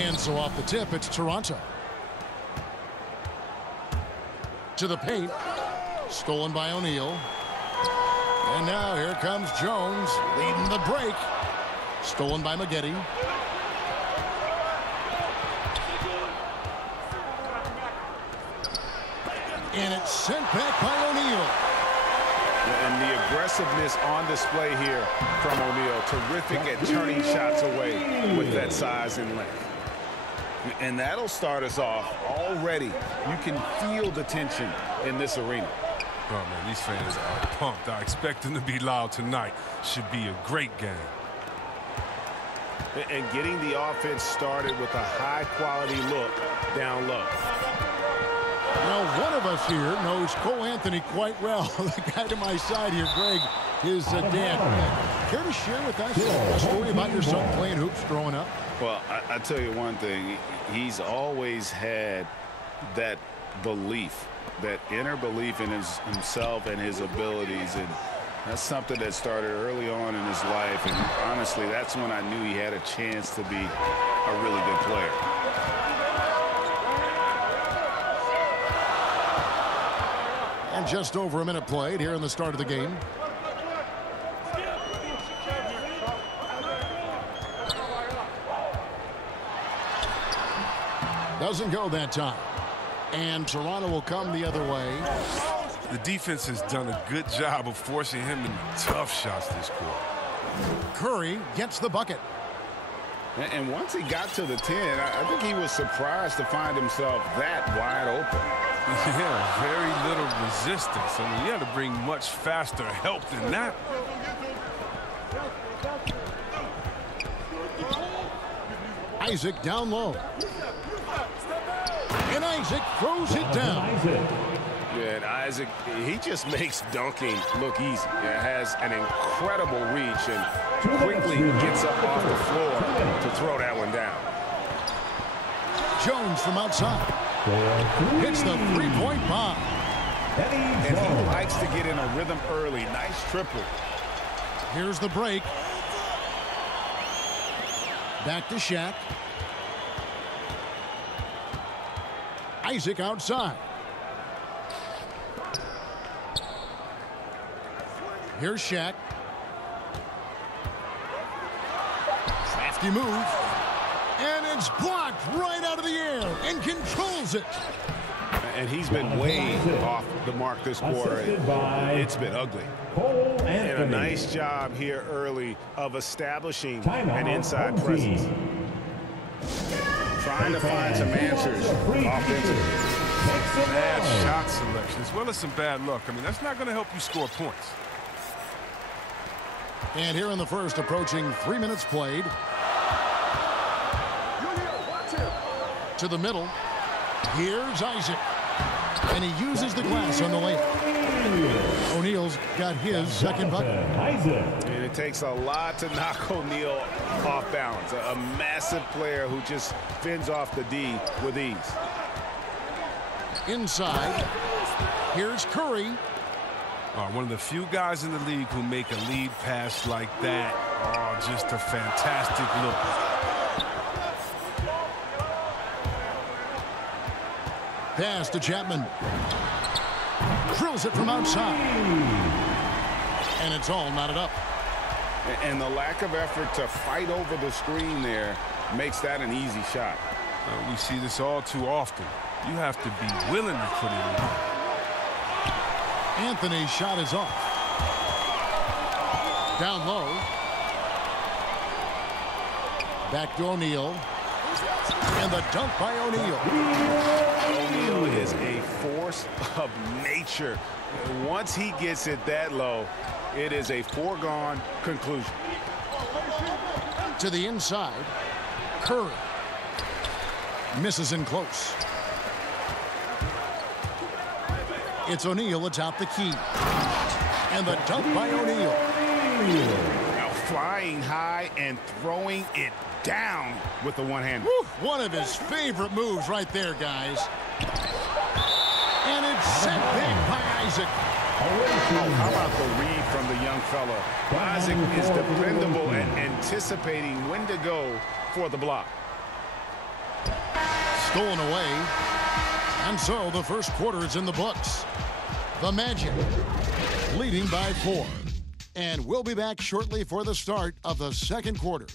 And so off the tip, it's Toronto. To the paint. Stolen by O'Neal. And now here comes Jones leading the break. Stolen by Maggette. And it's sent back by O'Neal. And the aggressiveness on display here from O'Neal. Terrific at turning shots away with that size and length. And that'll start us off already. You can feel the tension in this arena. Oh, man, these fans are pumped. I expect them to be loud tonight. Should be a great game. And getting the offense started with a high-quality look down low. Now, one of us here knows Cole Anthony quite well. The guy to my side here, Greg, is dad. Care to share with us a story about your son playing hoops growing up? Well, I tell you one thing. He's always had that belief, that inner belief in himself and his abilities. And that's something that started early on in his life. And honestly, that's when I knew he had a chance to be a really good player. And just over a minute played here in the start of the game. Doesn't go that time. And Toronto will come the other way. The defense has done a good job of forcing him into tough shots this quarter. Curry gets the bucket. And once he got to the 10, I think he was surprised to find himself that wide open. Yeah, very little resistance. I mean, you had to bring much faster help than that. Isaac down low. And Isaac throws it down. Yeah, and Isaac, he just makes dunking look easy. It has an incredible reach and quickly gets up off the floor to throw that one down. Jones from outside. Hits the three-point bomb. And he likes to get in a rhythm early. Nice triple. Here's the break. Back to Shaq. Isaac outside. Here's Shaq. Crafty move. And it's blocked right out of the air and controls it. And he's been way off the mark this quarter. It's been ugly. And a nice job here early of establishing an inside presence. Trying to find some answers offensively. Bad shot selection as well as some bad luck. I mean, that's not going to help you score points. And here in the first, approaching 3 minutes played. To the middle. Here's Isaac. And he uses the glass on the layup. O'Neal's got his second bucket. And it takes a lot to knock O'Neal off balance. A massive player who just fends off the D with ease. Inside. Here's Curry. One of the few guys in the league who make a lead pass like that. Oh, just a fantastic look. Pass to Chapman. Drills it from outside. And it's all knotted up. And the lack of effort to fight over the screen there makes that an easy shot. We see this all too often. You have to be willing to put it in. Anthony's shot is off. Down low. Back to O'Neal. And the dunk by O'Neal. O'Neal is a force of nature. Once he gets it that low, it is a foregone conclusion. To the inside. Curry. Misses in close. It's O'Neal atop the key. And the dunk by O'Neal. Now flying high and throwing it down with the one hand. One of his favorite moves right there, guys. And it's sent back by Isaac. Oh, how about the read from the young fella? Isaac is dependable at anticipating when to go for the block. stolen away. And so the first quarter is in the books. The Magic leading by 4. And we'll be back shortly for the start of the second quarter.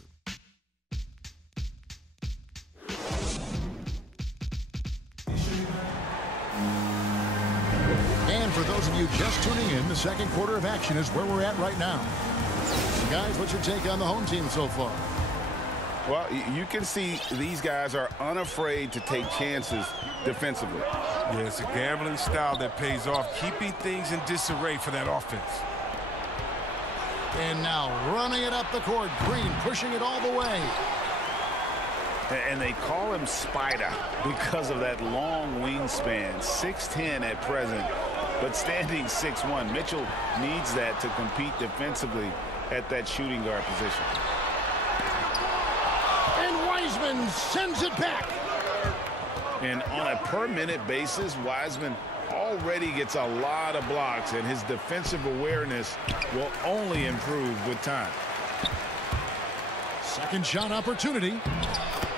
And for those of you just tuning in, the second quarter of action is where we're at right now. Guys, what's your take on the home team so far? Well, you can see these guys are unafraid to take chances defensively. Yeah, it's a gambling style that pays off, keeping things in disarray for that offense. And now running it up the court. Green pushing it all the way. And they call him Spider because of that long wingspan. 6'10" at present, but standing 6'1". Mitchell needs that to compete defensively at that shooting guard position. And Wiseman sends it back. And on a per-minute basis, Wiseman already gets a lot of blocks, and his defensive awareness will only improve with time. Second shot opportunity,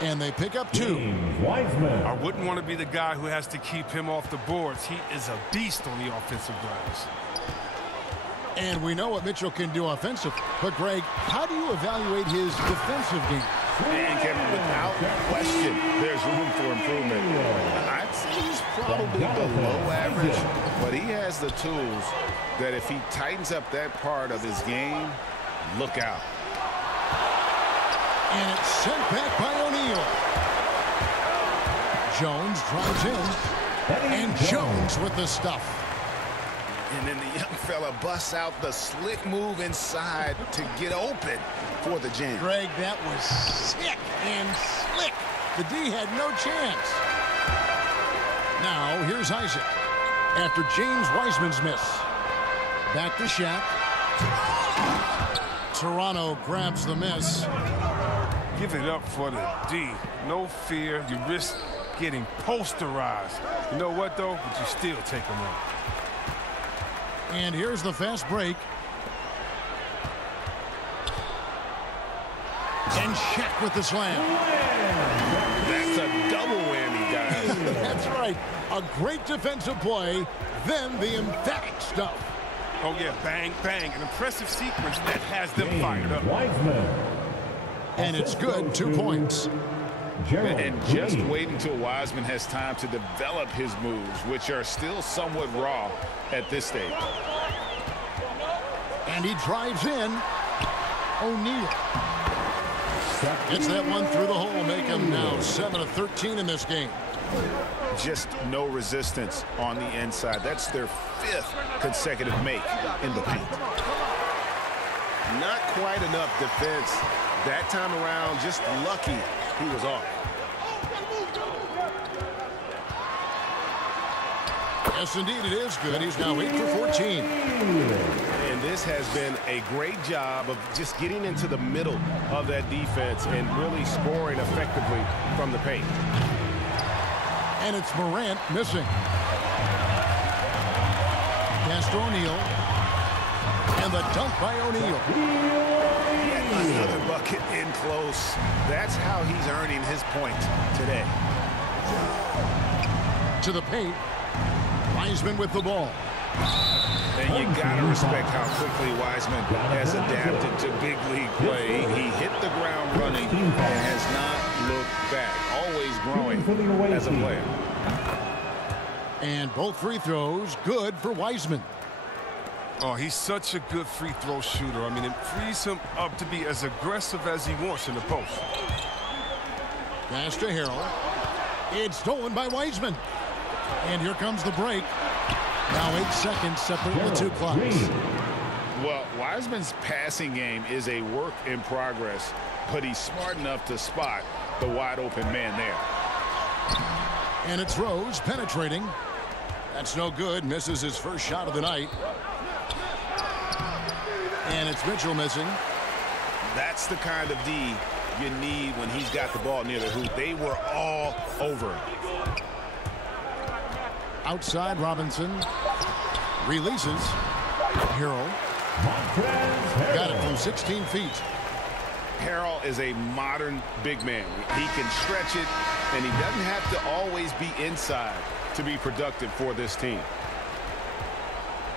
and they pick up 2. Wiseman. I wouldn't want to be the guy who has to keep him off the boards. He is a beast on the offensive glass. And we know what Mitchell can do offensively. But, Greg, how do you evaluate his defensive game? And Kevin, without question, there's room for improvement. I'd say he's probably below average, but he has the tools that if he tightens up that part of his game, look out. And it's sent back by O'Neal. Jones drives in, and Jones with the stuff. And then the young fella busts out the slick move inside to get open for the jam. Greg, that was sick and slick. The D had no chance. Now, here's Isaac. After James Wiseman's miss. Back to Shaq. Toronto grabs the miss. Give it up for the D. No fear. You risk getting posterized. You know what, though? But you still take them on. And here's the fast break. And Shaq with the slam. That's a double whammy, guys. That's right. A great defensive play, then the emphatic stuff. Oh, yeah, bang, bang. An impressive sequence that has them fired up. Wiseman. And it's good, 2 points. And just wait until Wiseman has time to develop his moves, which are still somewhat raw at this stage. And he drives in. O'Neal gets that one through the hole, make him now 7 of 13 in this game. Just no resistance on the inside. That's their 5th consecutive make in the paint. Not quite enough defense that time around. Just lucky he was off. Yes, indeed, it is good. He's now 8 for 14. And this has been a great job of just getting into the middle of that defense and really scoring effectively from the paint. And it's Morant missing. Pass to O'Neal. And the dunk by O'Neal. Another bucket in close. That's how he's earning his point today. To the paint. Wiseman with the ball. And you got to respect how quickly Wiseman has adapted to big league play. He hit the ground running and has not looked back. Always growing as a player. And both free throws good for Wiseman. Oh, he's such a good free throw shooter. I mean, it frees him up to be as aggressive as he wants in the post. Pass to Harrell. It's stolen by Wiseman. And here comes the break. Now 8 seconds separate the 2 clocks. Well, Wiseman's passing game is a work in progress, but he's smart enough to spot the wide open man there. And it's Rose penetrating. That's no good. Misses his first shot of the night. And it's Mitchell missing. That's the kind of D you need when he's got the ball near the hoop. They were all over him. Outside, Robinson releases. Harrell got it from 16 feet. Harrell is a modern big man. He can stretch it, and he doesn't have to always be inside to be productive for this team.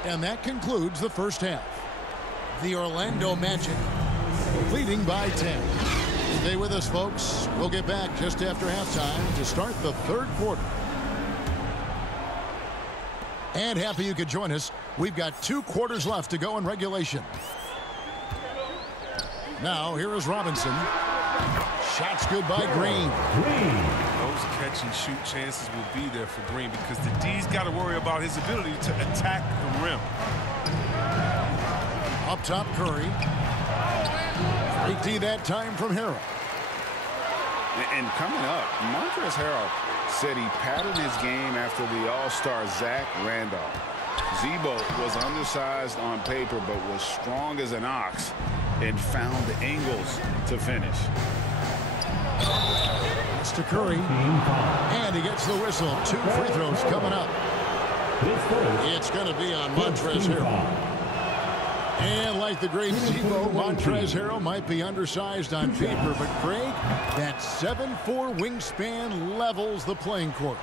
And that concludes the first half. The Orlando Magic leading by 10. Stay with us, folks. We'll get back just after halftime to start the third quarter. And happy you could join us. We've got 2 quarters left to go in regulation. Now, here is Robinson. Shots good by Green. Those catch-and-shoot chances will be there for Green because the D's got to worry about his ability to attack the rim. Up top, Curry. 3D that time from Harrell. And coming up, Montrezl Harrell said he patterned his game after the All-Star Zach Randolph. Zebo was undersized on paper but was strong as an ox and found the angles to finish. It's to Curry. And he gets the whistle. 2 free throws coming up. It's going to be on Montrezl Harrell. And like the great Zebo, Montrezl Harrell might be undersized on paper, but Craig, that 7'4" wingspan levels the playing court.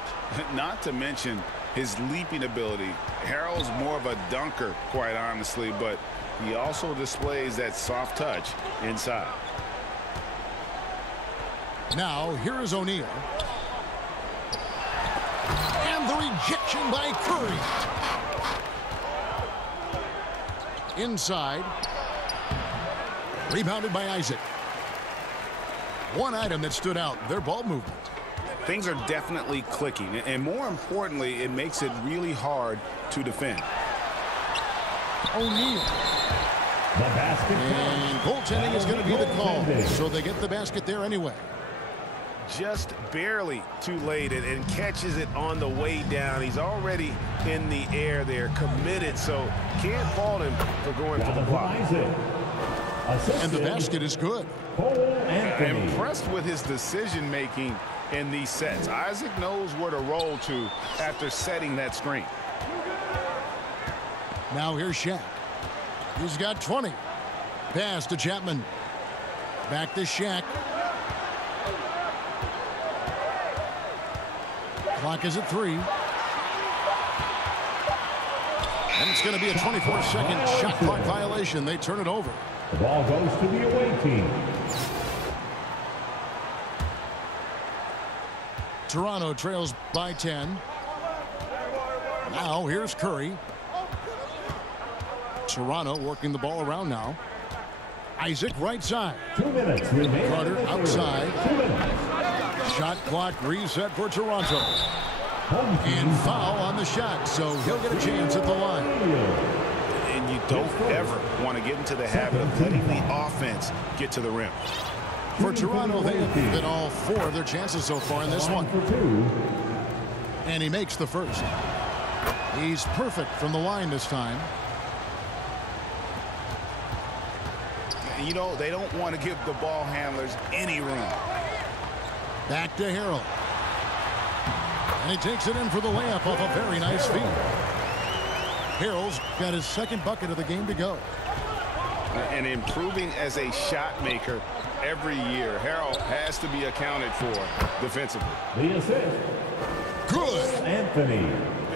Not to mention his leaping ability. Harrell's more of a dunker, quite honestly, but he also displays that soft touch inside. Now, here is O'Neal. And the rejection by Curry. Inside. Rebounded by Isaac. One item that stood out, their ball movement. Things are definitely clicking, and more importantly, it makes it really hard to defend. O'Neal. And goaltending is going to be the call, so they get the basket there anyway. Just barely too late and catches it on the way down. He's already in the air there, committed, so can't fault him for going for the block. And the basket is good. Impressed with his decision-making in these sets. Isaac knows where to roll to after setting that screen. Now here's Shaq. He's got 20. Pass to Chapman. Back to Shaq. Clock is at 3. And it's going to be a 24-second shot clock violation. They turn it over. The ball goes to the away team. Toronto trails by 10. Now here's Curry. Toronto working the ball around now. Isaac right side. 2 minutes remaining. Carter outside. 2 minutes. Shot clock reset for Toronto. And foul on the shot, so he'll get a chance at the line. And you don't ever want to get into the habit of letting the offense get to the rim. For Toronto, they have hit all 4 of their chances so far in this one. And he makes the first. He's perfect from the line this time. You know, they don't want to give the ball handlers any room. Back to Harrell. And he takes it in for the layup off a very nice feed. Harrell's got his 2nd bucket of the game to go. And improving as a shot maker every year. Harrell has to be accounted for defensively. The assist. Good. Anthony.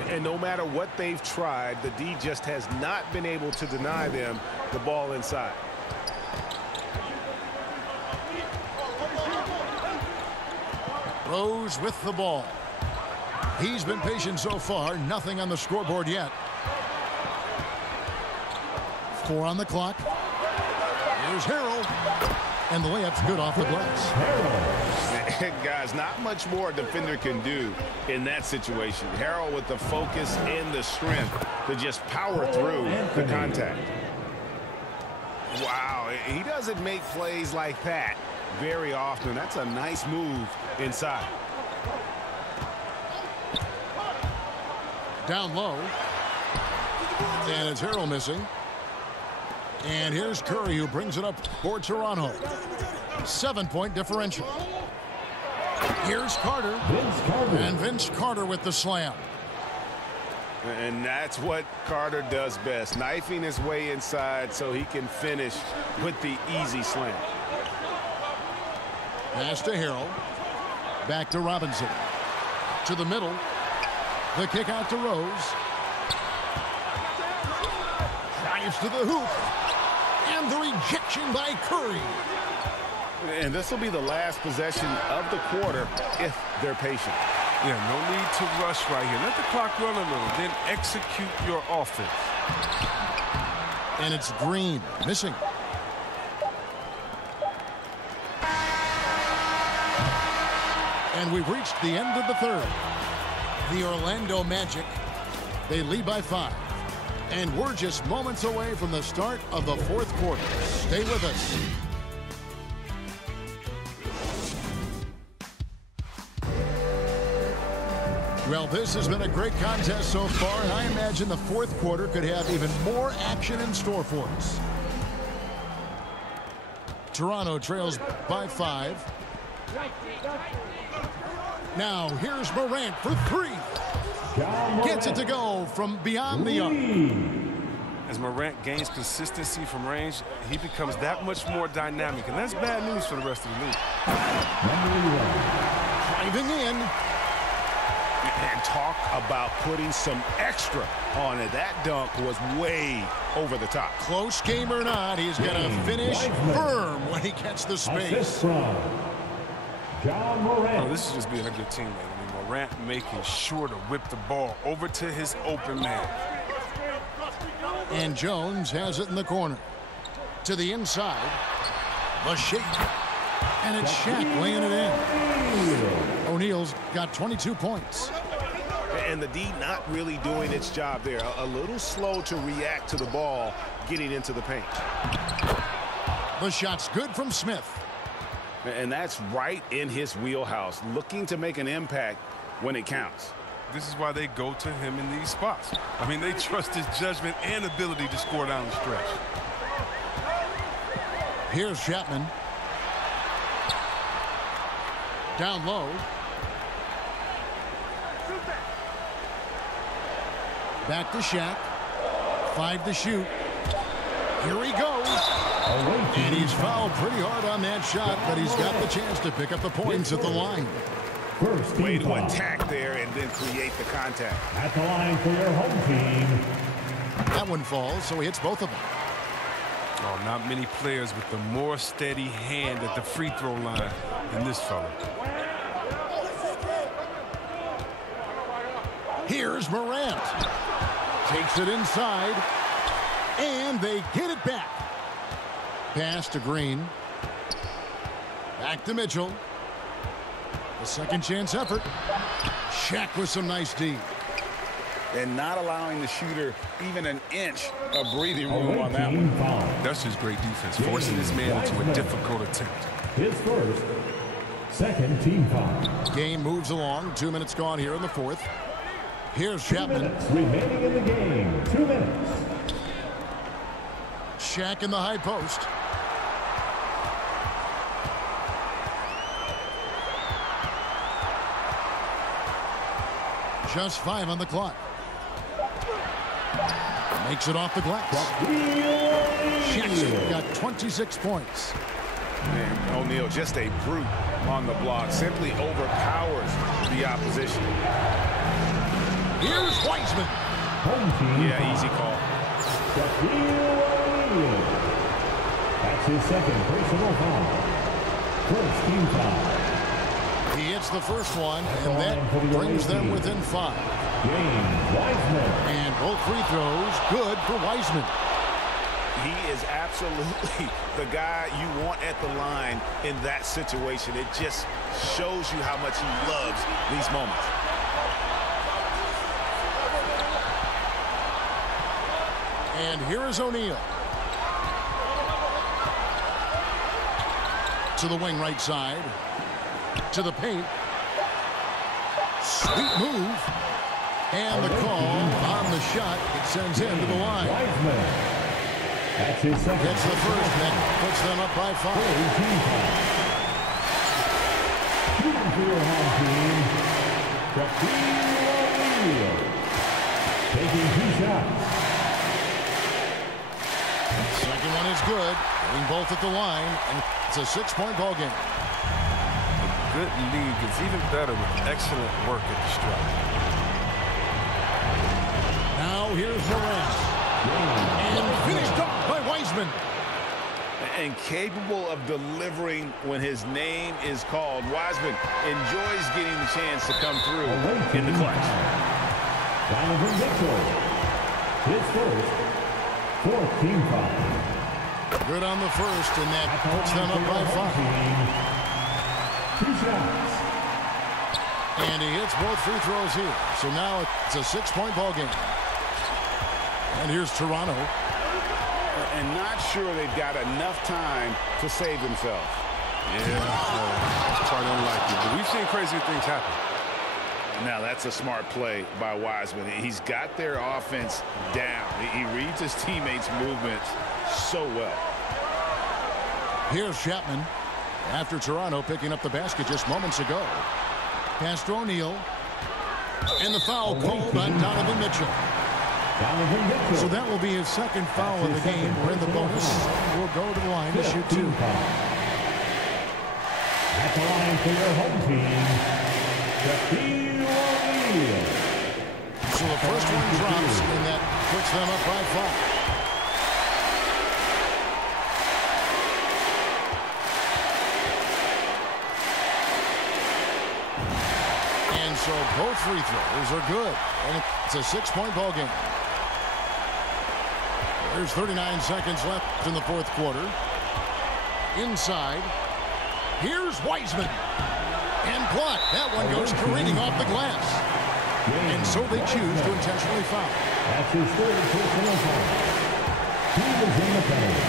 And no matter what they've tried, the D just has not been able to deny them the ball inside. Rose with the ball. He's been patient so far. Nothing on the scoreboard yet. 4 on the clock. Here's Harrell. And the layup's good off the glass. Guys, not much more a defender can do in that situation. Harrell with the focus and the strength to just power through the contact. Wow, he doesn't make plays like that very often. That's a nice move inside. Down low. And it's Harrell missing. And here's Curry, who brings it up for Toronto. 7-point differential. Here's Carter. And Vince Carter with the slam. And that's what Carter does best, knifing his way inside so he can finish with the easy slam. Pass to Harrell. Back to Robinson. To the middle. The kick out to Rose. Drives to the hoop. And the rejection by Curry. And this will be the last possession of the quarter if they're patient. Yeah, no need to rush right here. Let the clock run a little, then execute your offense. And it's Green missing. And we've reached the end of the third. The Orlando Magic, they lead by 5. And we're just moments away from the start of the fourth quarter. Stay with us. Well, this has been a great contest so far, and I imagine the fourth quarter could have even more action in store for us. Toronto trails by 5. Now, here's Morant for 3. Gets it to go from beyond the arc. As Morant gains consistency from range, he becomes that much more dynamic, and that's bad news for the rest of the league. Driving in. And talk about putting some extra on it. That dunk was way over the top. Close game or not, he's going to finish firm when he gets the space. Oh, this is just being a good teammate. I mean, Morant making sure to whip the ball over to his open man. And Jones has it in the corner. To the inside. The shake. And it's Shaq laying it in. O'Neal's got 22 points. And the D not really doing its job there. A little slow to react to the ball getting into the paint. The shot's good from Smith. And that's right in his wheelhouse, looking to make an impact when it counts. This is why they go to him in these spots. I mean, they trust his judgment and ability to score down the stretch. Here's Chapman. Down low. Back to Shaq. 5 to shoot. Here he goes. And he's fouled pretty hard on that shot, but he's got the chance to pick up the points at the line. Way to attack there and then create the contact. At the line for your home team. That one falls, so he hits both of them. Oh, not many players with the more steady hand at the free throw line than this fella. Here's Morant. Takes it inside. And they get it back. Pass to Green. Back to Mitchell. A second chance effort. Shaq with some nice D. And not allowing the shooter even an inch of breathing room on that one. That's just great defense, forcing his man into a difficult attempt. His first, second team foul. Game moves along. 2 minutes gone here in the fourth. Here's Chapman. 2 minutes remaining in the game. 2 minutes. Shaq in the high post. Just 5 on the clock. Makes it off the glass. Shaq's got 26 points. And O'Neal, just a brute on the block, simply overpowers the opposition. Here's Wiseman. Home team. Yeah, easy call. Shaquille O'Neal. That's his second personal foul. First team foul. He hits the first one, and that brings them within 5. James Wiseman. And both free throws good for Wiseman. He is absolutely the guy you want at the line in that situation. It just shows you how much he loves these moments. And here is O'Neal. To the wing right side. To the paint. Sweet move. And the call on the shot. It sends him to the line. Wiseman. That's his second. Gets the first. That puts them up by 5. Shooting for your home team, Shaquille O'Neal. Taking 2 shots. Second one is good. Getting both at the line. And it's a 6-point ball game. good lead gets even better with excellent work at the stripe. Now here's Morant. And finished off by Wiseman. And capable of delivering when his name is called. Wiseman enjoys getting the chance to come through in the clutch. Donovan Mitchell. His first, fourth team foul. Good on the first, and that puts them up by 5. 2 shots. And he hits both free throws here. So now it's a 6-point ball game. And here's Toronto. And not sure they've got enough time to save themselves. Yeah, that's quite unlikely. But we've seen crazy things happen. Now, that's a smart play by Wiseman. He's got their offense down. He reads his teammates' movements so well. Here's Chapman. After Toronto picking up the basket just moments ago. Pass to O'Neal. And the foul called on Donovan Mitchell. So that will be his second foul of the game. We're in the bonus. We'll go to the line to shoot 2. At the line for your home team, Shaquille O'Neal. So the first one drops, and that puts them up by 5. And so both free throws are good. And it's a 6-point ball game. There's 39 seconds left in the fourth quarter. Inside. Here's Wiseman. And blocked. That one goes careening off the glass. And so they choose to intentionally foul. That's his third personal foul. He was in the penalty.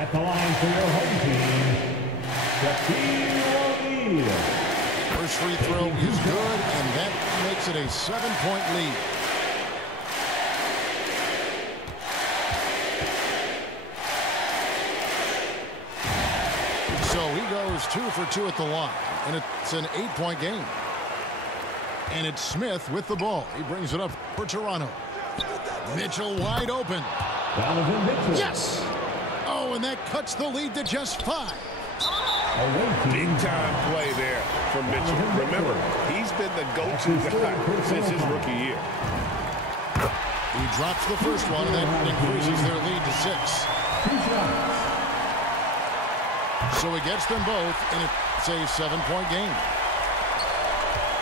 At the line for your home team, Shaquille O'Neal. First free throw is good, and that makes it a 7-point lead. So he goes 2 for 2 at the line, and it's an 8-point game. And it's Smith with the ball. He brings it up for Toronto. Mitchell wide open. Donovan Mitchell. Yes! Oh, and that cuts the lead to just 5. Big time play there from Mitchell. Remember, he's been the go-to guy since his rookie year. He drops the first one, and that increases their lead to 6. 2 shots. So he gets them both, and it's a 7-point game.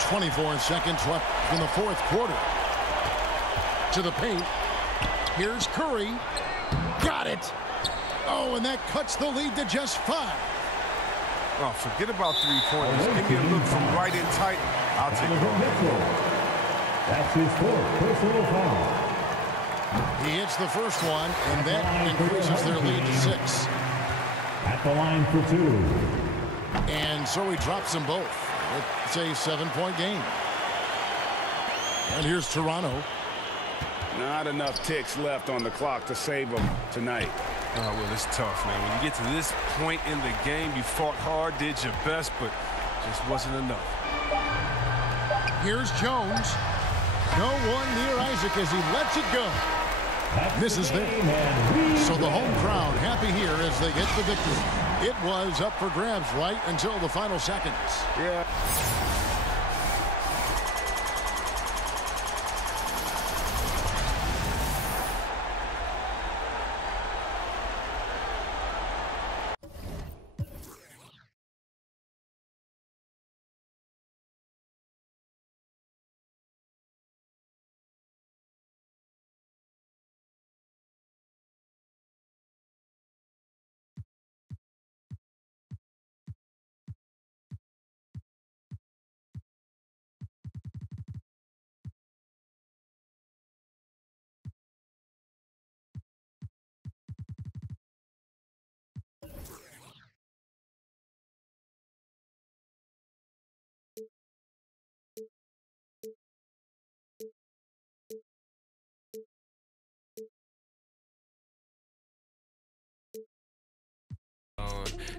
24 seconds left in the fourth quarter. To the paint. Here's Curry. Got it. Oh, and that cuts the lead to just 5. Oh, forget about three-pointers. Give me a look from right in tight. I'll take it on. That's his fourth personal foul. He hits the first one, and that increases their lead to 6. At the line for 2. And so he drops them both. It's a 7-point game. And here's Toronto. Not enough ticks left on the clock to save them tonight. Oh, well, it's tough, man. When you get to this point in the game, you fought hard, did your best, but just wasn't enough. Here's Jones. No one near Isaac as he lets it go. Misses there. So the home crowd happy here as they get the victory. It was up for grabs right until the final seconds. Yeah.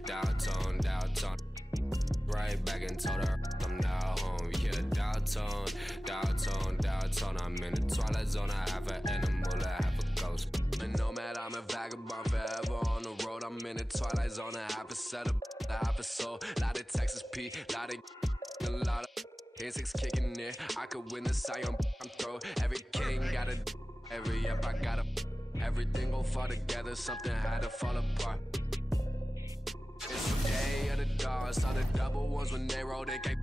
Downtown. Right back and told her I'm now home. Yeah, downtown. I'm in the twilight zone. I have an animal, I have a ghost. And nomad, I'm a vagabond forever on the road. I'm in the twilight zone. I have a set up. episode. Lot of Texas P, lot of insects kicking in. I could win the Sion, I'm throw. Every king got a, every up I got a. Everything gon' fall together, something had to fall apart. It's the day of the dawn, saw the double ones when they roll, they can't.